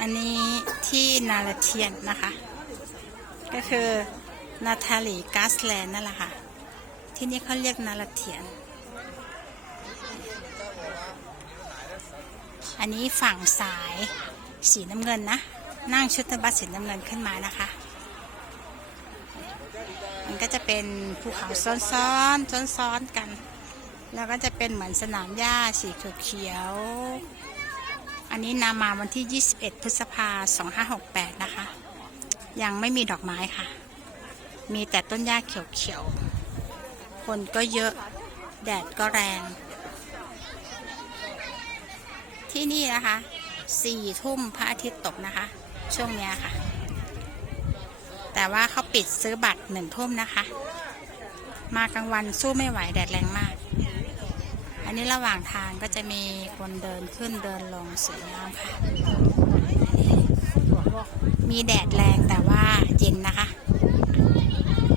อันนี้ที่นาลาเทียนนะคะ ก็คือนาทาลีกาสแลนนั่นแหละค่ะ ที่นี่เขาเรียกนาลาเทียน อันนี้ฝั่งสายสีน้ำเงินนะ นั่งชุดบัสสีน้ำเงินขึ้นมานะคะ มันก็จะเป็นภูเขาซ้อนๆซ้อนๆกัน แล้วก็จะเป็นเหมือนสนามหญ้าสีเขียว นนี้นำมาวันที่ 21 พฤษภา2568 นะคะ ยังไม่มีดอกไม้ค่ะ มีแต่ต้นหญ้าเขียวๆ คนก็เยอะ แดดก็แรง ที่นี่นะคะสี่ทุ่มพระอาทิตย์ตกนะคะ ช่วงเนี้ยค่ะ แต่ว่าเขาปิดซื้อบัตรหนึ่งทุ่มนะคะ มากลางวันสู้ไม่ไหวแดดแรงมาก อันนี้ระหว่างทางก็จะมีคนเดินขึ้นเดินลงสวยงามค่ะ มีแดดแรงแต่ว่าเย็นะคะ